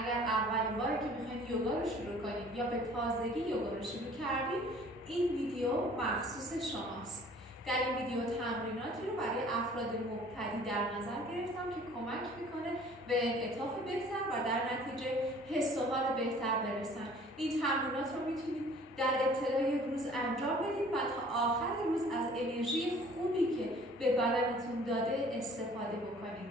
اگر اولین باره که میخواید یوگا رو شروع کنید یا به تازگی یوگا رو شروع کردید، این ویدیو مخصوص شماست. در این ویدیو تمریناتی رو برای افراد مبتدی در نظر گرفتم که کمک میکنه به انعطاف بهتر و در نتیجه حس و حال بهتر برسن. این تمرینات رو میتونید در ابتدای روز انجام بدید و تا آخر روز از انرژی خوبی که به بدنتون داده استفاده بکنید.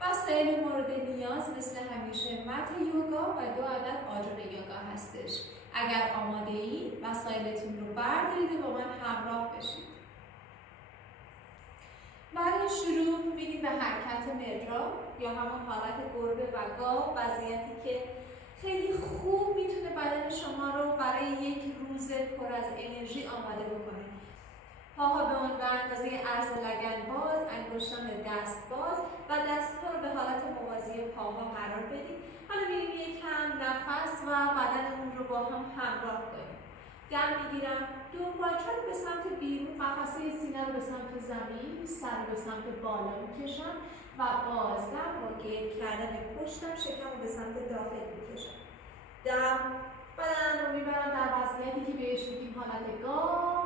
وسایل مورد نیاز مثل همیشه مت یوگا و 2 عدد آجر یوگا هستش. اگر آماده اید وسایلتون رو بردارید و با من همراه بشید. برای شروع میریم به حرکت مدرا یا همون حالت گربه و گاو، وضعیتی که خیلی خوب میتونه بدن شما رو برای یک روز پر از انرژی آماده بکنه. پاها به اندازه عرض لگن باز، انگشتان دست باز و دست‌ها رو به حالت موازی پاها قرار بدید. حالا میریم یکم نفس و بدنمون رو با هم همراه کنیم. دم میگیرم، دنبالچه رو به سمت بیرون، قفسه سینه رو به سمت زمین، سر رو به سمت بالا میکشم و بازدم با گیر کردن پشتم شکم رو به سمت داخل میکشم. دم بدن رو میبرم در وضعیتی که بهش میگیم حالت گاو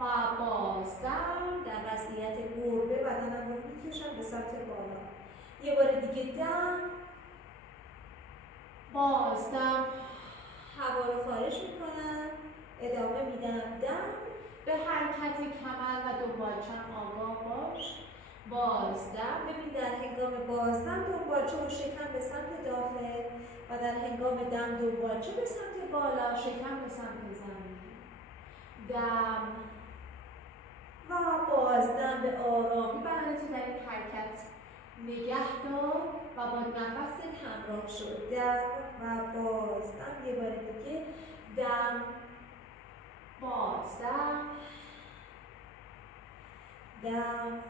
و بازدم در وضعیت گربه بدنم رو میکشم به سمت بالا. یه بار دیگه دم، بازدم، هوا رو خارج میکنم، ادامه میدم دم، به حرکت کمر و دنبالچم آگاه باش. بازدم، ببین در هنگام بازدم دنبالچه و شکم به سمت داخل و در هنگام دم دنبالچه به سمت بالا، شکم به سمت زمین. دم و بازدم به آرامی بدنتو در این حرکت نگه دار و با نفست همراه شد. دم و بازدم، یه بار دیگه دم، بازدم، دم،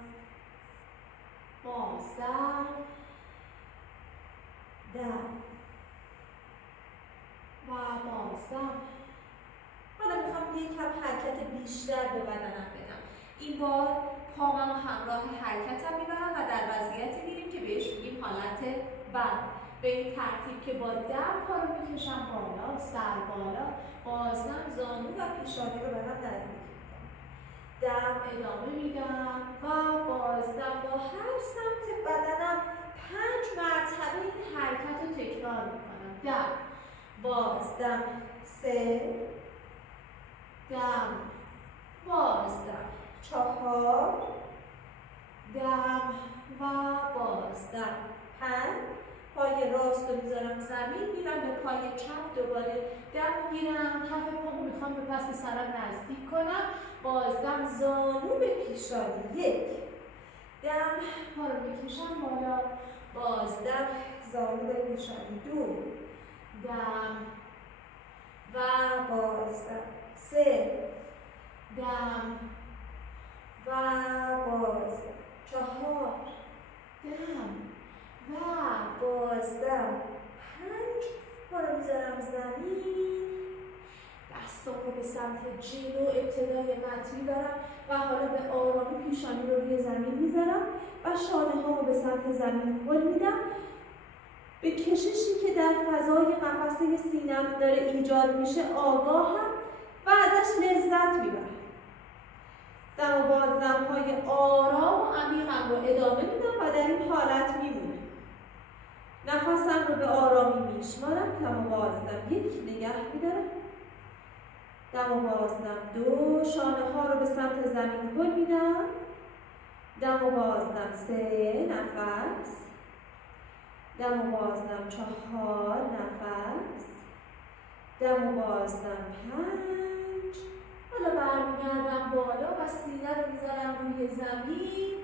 بازدم، دم و بازدم. حالا میخوام یکم حرکت بیشتر به بدنم بدم. این بار پامم همراه حرکتم میبرم و در وضعیتی میریم که بهش میگیم حالت بند. به این ترتیب که با دم پا رو میکشم بالا، سر بالا، بازدم زانو و پیشانی رو به هم نزدیک میکنم. دم ادامه میدم و بازدم با هر سمت بدنم 5 مرتبه این حرکت رو تکرار میکنم. دم، بازدم، 3، دم، بازدم، 4، دم و بازدم، 5. پای راست رو میذارم زمین، میرم به پای چپ، دوباره دم میگیرم، کف پامو میخوام به پس سرم نزدیک کنم، بازدم زانو به پیشانی، 1، دم پا رو میکشم بالا، بازدم زانو به پیشانی، 2، دم و بازدم، 3، دم و بازدم، 4، دم و بازدم، 5. پا رو میذارم زمین، دستام رو به سمت جلو ابتدای مت میبرم و حالا به آرامی پیشانی رو روی زمین میذارم و شانه ها رو به سمت زمین هل میدم. به کششی که در فضای قفسه سینم داره ایجاد میشه آگاهم و ازش لذت میبرم. دم و بازدم های آرام و عمیقم رو ادامه میدم و در این حالت میمونم. نفسم رو به آرامی میشمارم. دم و بازدم 1، نگه میدارم. دم و بازدم 2، شانه ها رو به سمت زمین هل میدم. دم و بازدم 3، نفس. دم و بازدم 4، نفس. دم و بازدم 5. حالا برمیگردم بالا و سینه رو میذارم روی زمین.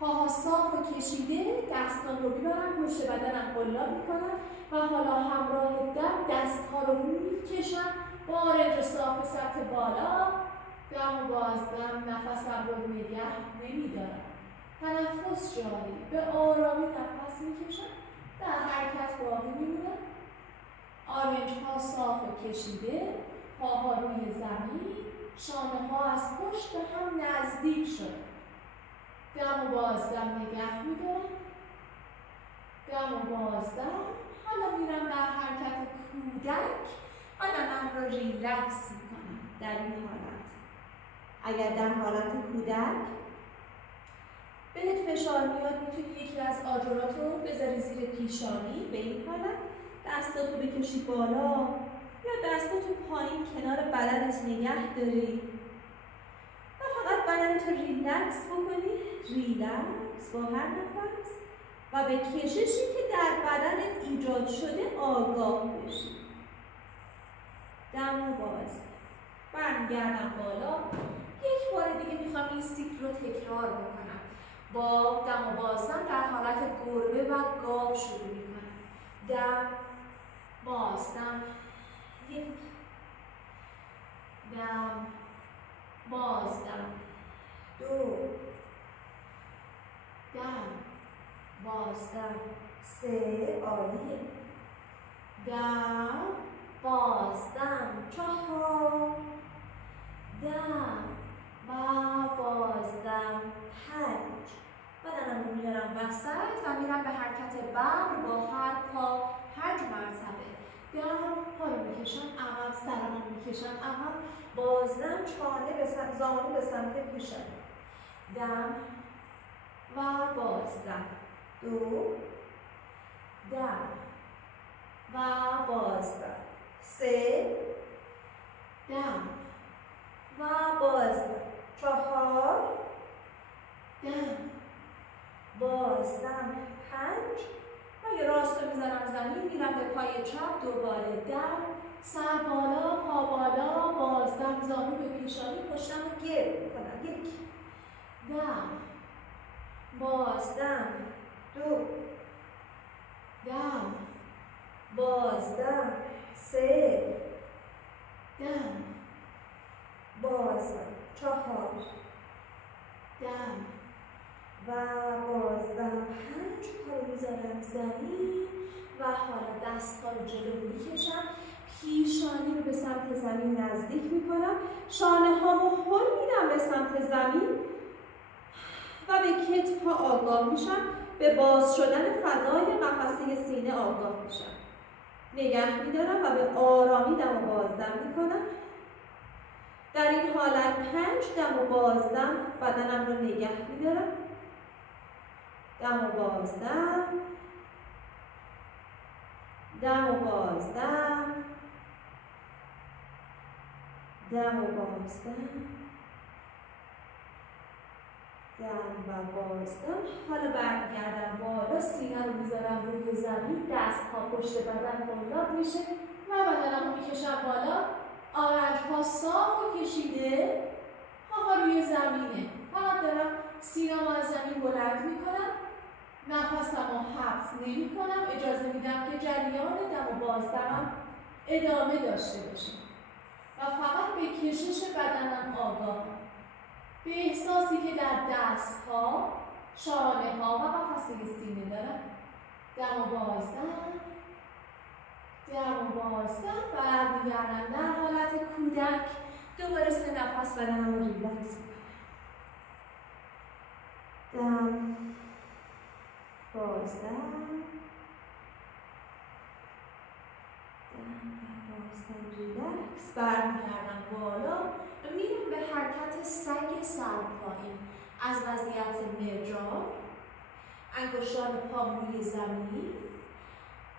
پاها صاف و کشیده، دستان رو میبرم پشت بدنم قلاب میکنم و حالا همراه دم دستها رو میکشم با رنج صاف به سطح بالا. دم و بازدم، نفسم رو نگه نمیدارم. تنفس جاری، به آرامی نفس میکشم، در حرکت باقی میمونم. آرنج ها صاف و کشیده، پاها روی زمین، شانه ها از پشت به هم نزدیک شد. دم و بازدم نگه میدارم. دم و بازدم. حالا میرم در حرکت کودک بدنم رو ریلکس میکنم. در این حالت اگر در حالت کودک بهت فشار میاد میتونی یکی از آجرات رو بذاری زیر پیشانی. به این حالت دستاتو بکشی بالا یا دستاتو پایین کنار بدنت نگه داری و فقط بدنت رو ریلکس بکنی. ریلکس با هر نفس و به کششی که در بدنت ایجاد شده آگاه بشی. دم و باز برمیگردم بالا. یک بار دیگه میخوام این سیکل رو تکرار بکنم. با دم و بازدم در حالت گربه و گاو شروع میکنم. دم بازدم، یک، دم بازدم، دو، دم بازدم، سه، عالیه، دم بازدم، چهار، دم و بازدم، پنج. بدنم رو میارم وسط و میرم به حرکت ببر با هر پا 5 مرتبه. دم، پا رو میکشم عقب، سرم رو میکشم عقب، بازدم، چانه به سمت، زانو به سمت پیشم، دم و بازدم، دو، دم و بازدم، سه، دم و بازدم، چهار، دم بازدم، 5 و یه راست رو میزنم زمین، میرم به پای چپ، دوباره دم، سر بالا، پا بالا، بازدم، زانو به پیشانی، پشتم رو گرد میکنم، یک، دم بازدم، دو، دم بازدم، سه، دم بازدم، چهار، دم و بازدم، 5. پا رو میذارم زمین و حالا دست‌ها رو جلو میکشم، پیشانی رو به سمت زمین نزدیک میکنم، شانه هامو هل میدم به سمت زمین و به کتف‌ها آگاه میشم. به باز شدن فضای قفسه سینه آگاه میشم. نگه میدارم و به آرامی دم و بازدم میکنم. در این حالت 5 دم و بازدم بدنم رو نگه میدارم. دم و بازدم، دم و بازدم، دم و بازدم، دم و بازدم. حالا برمیگردم بالا، سینه رو میذارم روی زمین، دست‌ها پشت بدن بلند میشه و بدنم رو میکشم بالا. آرنج‌ها صاف و کشیده، پاها روی زمینه. فقط دارم سینه‌مو از زمین بلند میکنم، نفسم رو حبس نمی کنم، اجازه میدم که جریان دم و بازدمم ادامه داشته باشه و فقط به کشش بدنم آگاهم، به احساسی که در دست‌ها، شانه‌ها و قفسه سینه دارم. دم و بازدم، دم و بازدم، برمیگردم در حالت کودک. دوباره 3 نفس بدنم رو ریلکس میکنم. دم بازدم، دم و بازدم، ریلکس. برمیگردم بالا و میرم به حرکت سگ سرپایین. از وضعیت مرجان، انگشتان پام روی زمین،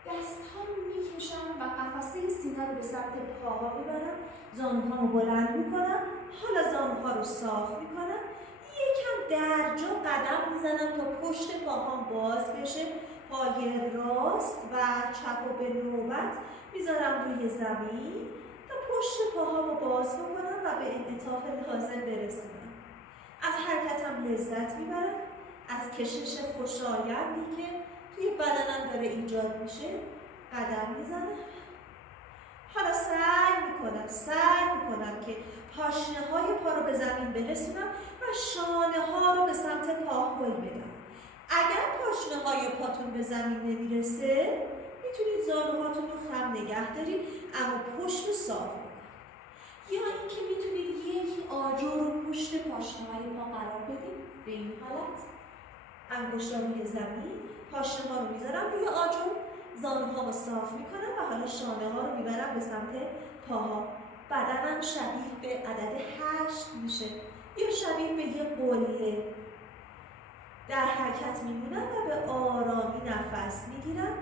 دست‌ها میکشم و قفسه سینه رو به سمت پاها میبرم، زانوهامو بلند میکنم. حالا زانوها رو صاف میکنم، یکم در جا قدم میزنم تا پشت پاهام باز بشه. پای راست و چپ رو به نوبت میذارم روی زمین تا پشت پاهامو باز بکنم و به انعطاف لازم برسونم. از حرکتم لذت میبرم، از کشش خوشایندی که توی بدنم داره ایجاد میشه قدم میزنم. حالا سعی میکنم که پاشنه های پا رو به زمین برسونم و شانه ها رو به سمت پا هل بدم. اگر پاشنه های پاتون به زمین نمیرسه میتونید زانوهاتون رو خم نگه دارید اما پشت رو صاف کنید. یا اینکه میتونید یک آجر رو پشت پاشنه های پا قرار بدید. به این حالت انگشتان روی زمین، پاشنه ها رو میذارم روی آجر، زانوهامو صاف میکنم و حالا شانه ها رو میبرم به سمت پاها. بدنم شبیه به عدد 8 میشه یا شبیه به یه قله. در حرکت میمونم و به آرامی نفس میگیرم.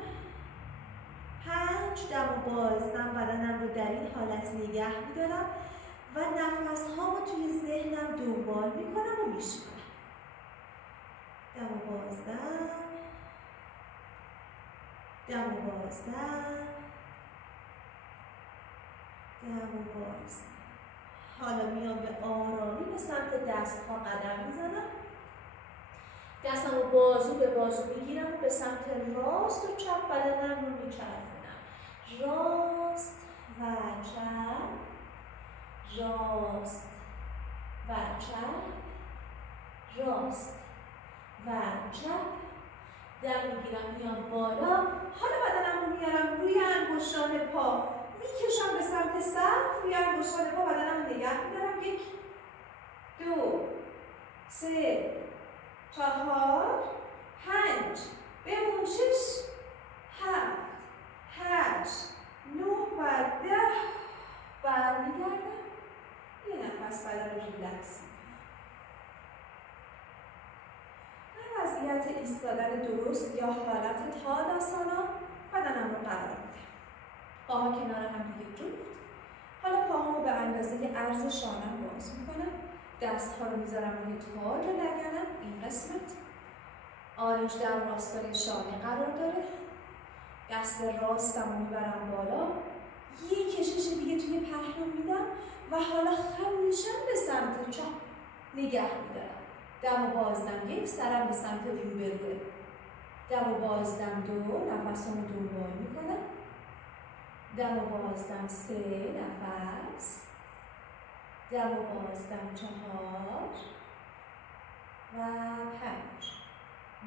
5 دم و بازدم بدنم رو در این حالت نگه میدارم و نفس هامو توی ذهنم دنبال میکنم و میشمارم. دم و بازدم، دم و بازدم، دم و بازدم. حالا میام به آرامی به سمت دست ها قدم میزنم. دستم رو بازو به بازو میگیرم و به سمت راست و چپ بدنم رو میچرخونم. راست و چپ، راست و چپ، راست و چپ. دم میگیرم میام بالا. حالا بدنم رو میارم روی انگشتان پا، میکشم به سمت سقف. روی انگشتان پا بدنم رو نگه میدارم. 1 2 3 4 5 بمون 6 7 8 9 و 10. برمیگردم. یه نفس بدن رو ریلکس میکنم. در وضعیت ایستادن درست یا حالت تاداسانا بدنم رو قرار میدم. پاها کنار هم دیگه جفت. حالا پاهامو به اندازه عرض شانه‌ام باز میکنم. دست‌ها رو میذارم روی تاج لگنم. این قسمت آرنج در راستای شانه قرار داره. دست راستم رو میبرم بالا. یه کشش دیگه توی پهلو میدم و حالا خم میشم به سمت چپ نگه میدارم. دم و بازدم 1 سرم به سمت روبروه. دم و بازدم 2 نفسمو دنبال میکنم. دم و بازدم 3 نفس. دم و بازدم 4 و 5.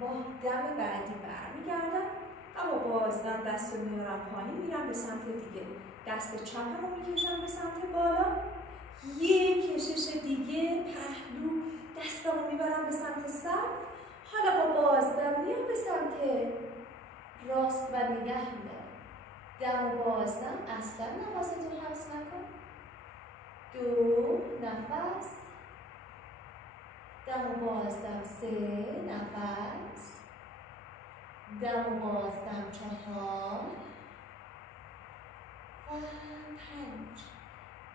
با دم بعدی برمیگردم. اما بازدم دست رو میارم پایین میرم به سمت دیگه. دست چپم رو میکشم به سمت بالا. یه کشش دیگه پهلو دستم رو میبرم به سمت سقف. حالا با بازدم میام به سمت راست و نگه میدارم. دم و بازدم اصلا نفستو حبس نکن. 2 نفس. دم و بازدم 3 نفس. دم و بازدم 4 و 5.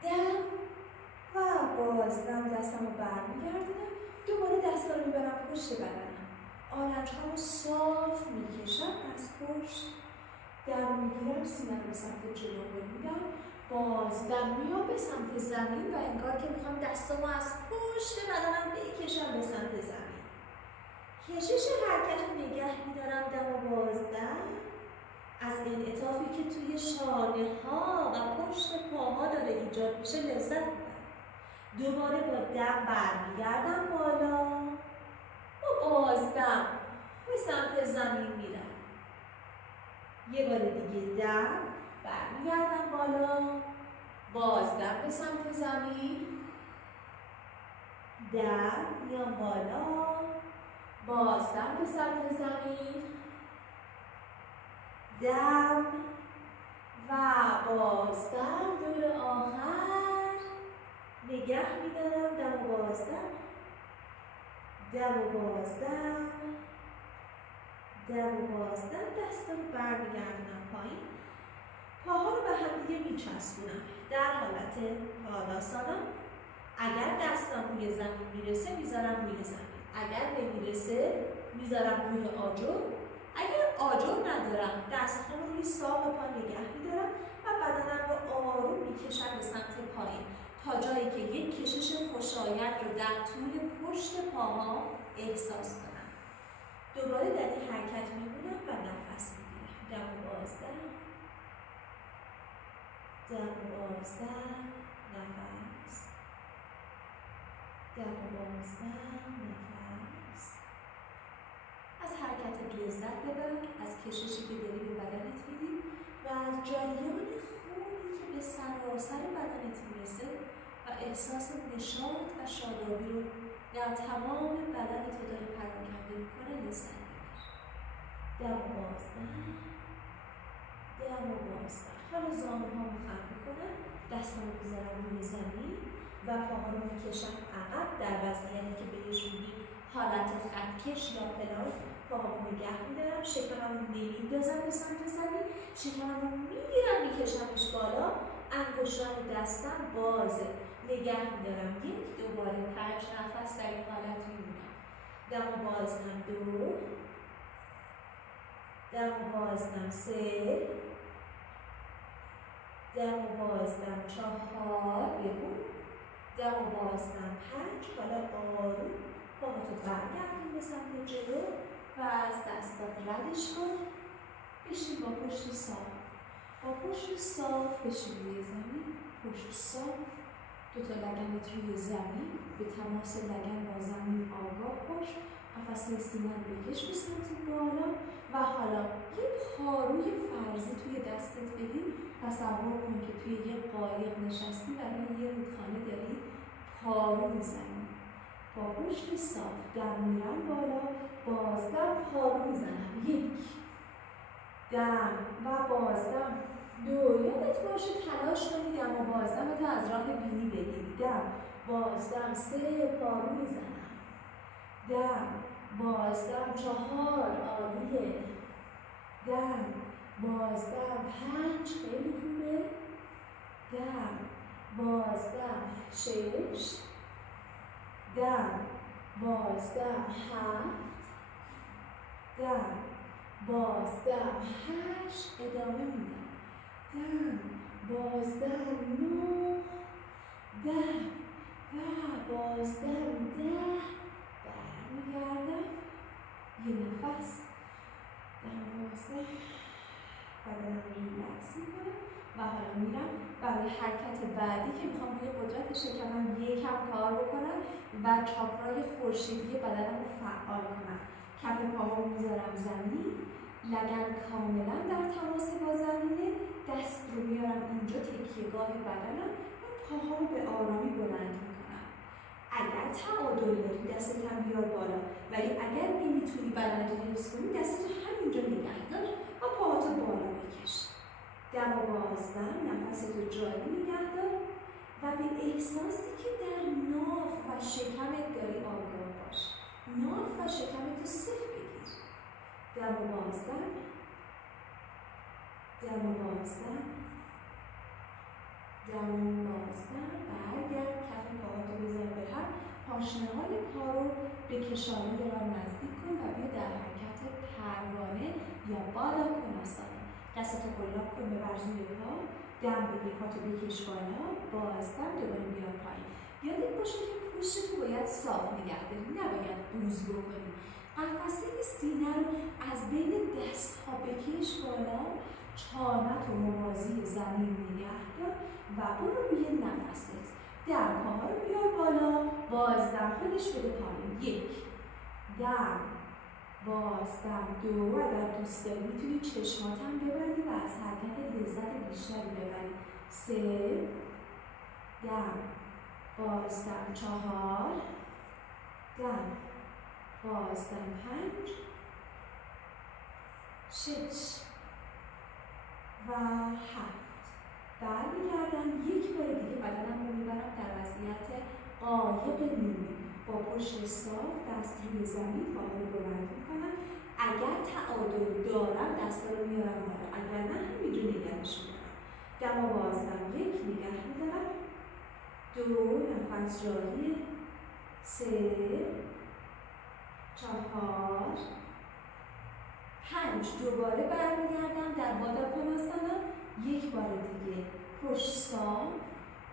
دم و بازدم دستم رو برمیگردونم. دوباره دستا رو میبرم پشت بدنم. آرنج‌ها رو صاف میکشم از پشت. دم میگیرم سینه رو به سمت جلو میدم. بازدم میام به سمت زمین و انگار که میخوام دستامو از پشت بدنم بکشم به سمت زمین. کشش حرکت رو نگه میدارم. دم و بازدم از انعطافی که توی شانه ها و پشت پاها داره ایجاد میشه لذت میبرم. دوباره با دم برمیگردم بالا. با بازدم به سمت زمین میرم. یه بار دیگه دم برمیگردم بالا. بازدم به سمت زمین. دم میام بالا. بازدم به سمت زمین. دم و بازدم. دور آخر نگه میدارم. دم و بازدم. دم و بازدم. دم و بازدم. دست رو برمیگردونم پایین. پاها رو به هم دیگه میچسبونم. در حالت تاداسانا. اگر دستم روی زمین میرسه میذارم روی زمین. اگر نمیرسه میذارم روی آجر. اگر آجر ندارم دستم رو روی ساق پا نگه میدارم و بدنم رو آروم میکشم به سمت پایین تا جایی که یک کشش خوشایند رو در طول پشت پاها احساس کنم. دوباره در این حرکت میمونم و نفس میگیرم. دم و بازدم. دم و بازدم. نفس. دم و بازدم. نفس. از حرکت لذت ببر. از کششی که داری به بدنت میدی و از جریان خونی که به سراسر بدنت میرسه و احساس نشاط و شادابی رو در تمام بدنت داره پراکنده میکنه لذت ببر. دم و بازدم. دم و بازدم. حالا زانوهامو خم میکنم، دستامو میذارم روی زمین و پاها رو میکشم عقب در وضعیتی که بهش میگیم حالت خطکش یا پلانک. پاهامو نگه میدارم، شکممو نمیندازم به سمت زمین، شکممو میگیرم میکشمش بالا، انگشتان دستم بازه، نگه میدارم. یک، دوباره 5 نفس در این حالت میمونم. دم و بازدم 2، دم و بازدم 3، دم و بازدم 4، بگو، دم و بازدم 5. حالا آروم پاهاتو برگردون به سمت جلو و از دستات ردش کن. بشین با پشت صاف، با پشت صاف بشین روی زمین، پشت صاف، دوتا لگنت روی زمین، به تماس لگن با زمین آگاه باش. نفس سینه رو بکش به سمت بالا و حالا یه پاروی فرضی توی دستت بگیر. تصور کن که توی یه قایق نشستی و روی یه رودخانه داری پارو میزنی. با پشت صاف دم میرم بالا، بازدم پارو میزنم. 1 دم و بازدم 2. یادت باشه تلاش کنی دم و بازدم تو از راه بینی بگیری. دم بازدم 3، پارو میزنم. دم بازدم 4، عالیه. دم بازدم 5، خیلی خوبه. دم بازدم 6، دم بازدم 7، دم بازدم 8، ادامه میدم. دم بازدم 9، دم و بازدم 10. برمیگردم، یه نفس دم بازدم، بدنم ریلکس میکنم و حالا میرم برای حرکت بعدی که میخوام روی قدرت شکمم یکم کار بکنم و چاکرای خورشیدی بدنم رو فعال کنم. کف پاهامو میذارم زمین، لگن کاملا در تماس با زمینه، دست رو میارم اینجا تکیهگاه بدنم و پاهامو به آرامی بلند میکنم. اگر تعادل داری دستت هم بیار بالا، ولی اگر نمیتونی بدنتو حفظ کنی دستتو همینجا نگه دار و پاهاتو بالا بکش. دم و بازدم، نفستو جاری نگه دار و به احساسی که در ناف و شکمت داری آگاه باش. ناف و شکمتو صفر بگیر. دم و بازدم، دم و بازدم، دم و بازدم. برگرد، کف پاهاتو بذار به هم، پاشنه‌های پا رو به کشانی را نزدیک کن و بیا در حرکت پروانه یا بالا کناسانه. دستتو قلاب کن به بازوی پا، دم بگیر، پاتو بکش بالا، بازدم، دوباره بیار پایین. یادت باشه که پوستتو باید صاف نگه داری، نباید بوز بکنی. قفسه سینه رو از بین دست‌ها بکش بالا، چانت و موازی زمین نگه دار و برو روی نفست. دم پاها رو بیار بالا، بازدم خودش بده پایین. 1 دم، بازدم 2. اگر دوست داری میتونی چشماتم ببندی و از حرکت لذت بیشتری ببری. 3 دم، بازدم 4، دم بازدم 5، 6 و 7. برمیگردم، یک بار دیگه بدنم رو میبرم در وضعیت قایق نیمه. با پشت صاف دست روی زمین، پاها رو بلند میکنم. اگر تعادل دارم دستا رو میارم بالا، اگر نه همینجا نگهش میدارم. دم و بازدم 1 نگه میدارم. 2 نفس جاری. 3 4 5. دوباره برمیگردم در بالا کناسانه. یک بار دیگه پشت صاف،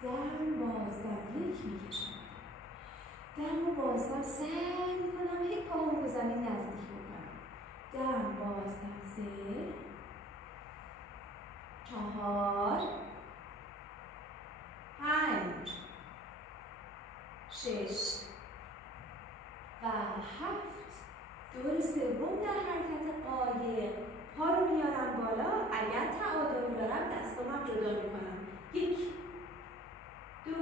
دم بازدم 1 میکشم. دم و بازدم سعی میکنم هی پاهامو به زمین نزدیک بکنم. دم بازدم 3 4 5 6 و 7. دور سوم در حرکت قایق، پا رو میارم بالا. اگر تعادل دارم دستامم جدا میکنم. 1 2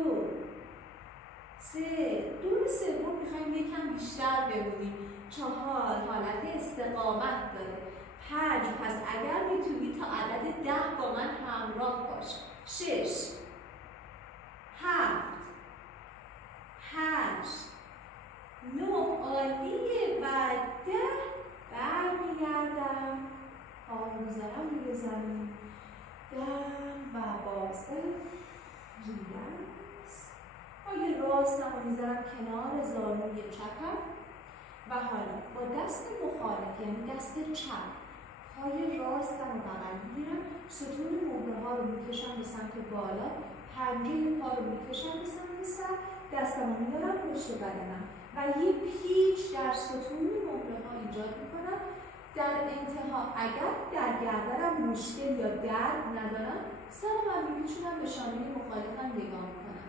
3. دور سوم میخوایم یکم بیشتر بمونیم. 4 حالت استقامت داره. 5. پس اگر میتونی تا عدد 10 با من همراه باش. 6 7 8 9 عالیه و 10 برمیگردم پاهامو میذارم روی زمین 10 و 12 ریلکس پای راستم رو میذارم کنار زانوی چپم و حالا با دست مخالف یعنی دست چپ پای راستم رو بغل میگیرم ستون مهره ها رو میکشم به سمت بالا پنجه پا رو میکشم به سمت سر دستم رو میدارم پشت بدنم و یه پیچ در ستون مهره ها ایجاد میکنم در انتها اگر در گردنم مشکل یا درد ندارم سرم رو میپیچونم به شانه مخالفم نگاه میکنم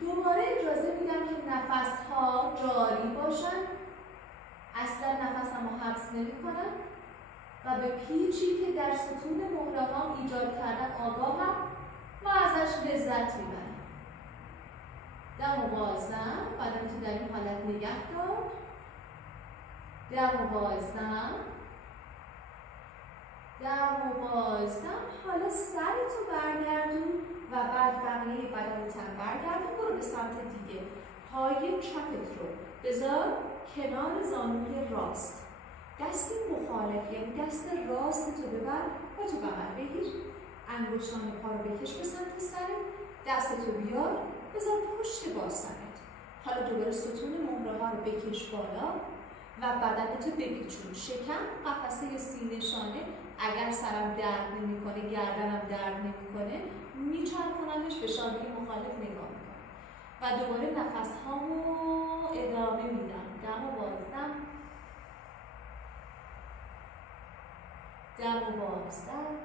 دوباره اجازه میدم که نفسها جاری باشن اصلا نفسم رو حبس نمی کنم و به پیچی که در ستون مهره‌هام ایجاد کردم آگاهم و ازش لذت میبرم دم و بازدم بدن تو در این حالت نگه دار دم و بازدم حالا سرتو برگردون و بعد بقیه بدنت هم برگردون برو به سمت دیگه پای چپت رو بذار کنار زانوی راست دست مخالف یعنی دست راست تو ببر و تو بغل بگیر انگشتان پا رو بکش به سمت سرت دستتو بیار بذار پشت باسنت حالا دوباره ستون مهره ها رو بکش بالا و بدنتو بپیچون شکم قفسه سینه شانه اگر سرم درد نمیکنه گردنم درد نمیکنه میچرخونمش به شانه مخالف نگاه میکنم و دوباره نفس هامو ادامه میدم دم و بازدم دم و بازدم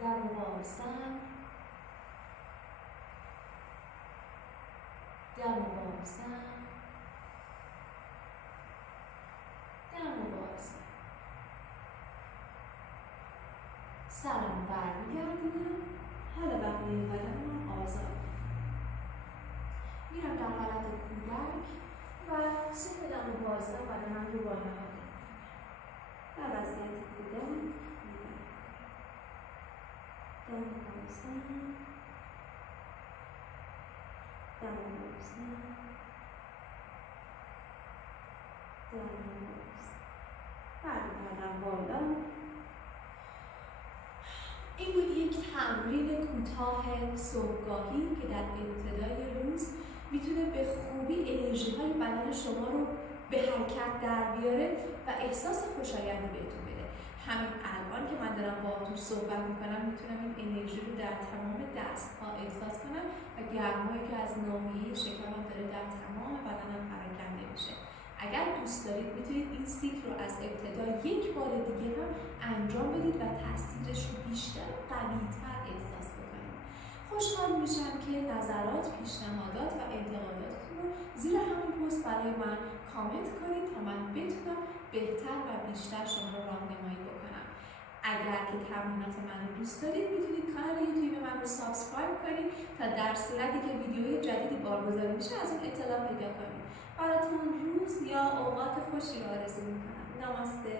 دم و بازدم دم و بازدم دم و بازدم سرم برمیگردونم حالا بقیه بدنم آزاد میرم در حالت کودک و سه دم و بازدم بدنم رو بالا نهاده در وضعیت کودک دم و بازدم دم و بازدم دم و بازدم برمیگردم بالا این بود یک تمرین کوتاه صبحگاهی که در ابتدای روز میتونه به خوبی انرژی های بدن شما رو به حرکت در بیاره و احساس خوشایندی بهتون بده. همین الان که من دارم باهاتون صحبت میکنم میتونم این انرژی رو در تمام دست‌ها احساس کنم و گرمایی که از ناحیه شکمم داره در تمام بدنم پراکنده میشه. اگر دوست دارید میتونید این سیکل رو از ابتدا یک بار دیگه هم انجام بدید و تاثیرش رو بیشتر و قوی‌تر احساس بکنید. خوشحال میشم که نظرات، پیشنهادات و انتقاداتتون رو زیر همین پست برای من کامنت کنید تا من بتونم بهتر و بیشتر شما رو راهنمایی بکنم. اگر که تمرینات من رو دوست دارید میتونید کانال یوتیوب من رو سابسکرایب کنید تا در صورتی که ویدیوی جدیدی بارگذاری میشه از اون اطلاع پیدا کنید. براتون روز یا اوقات خوشی آرزو میکنم. نماسته.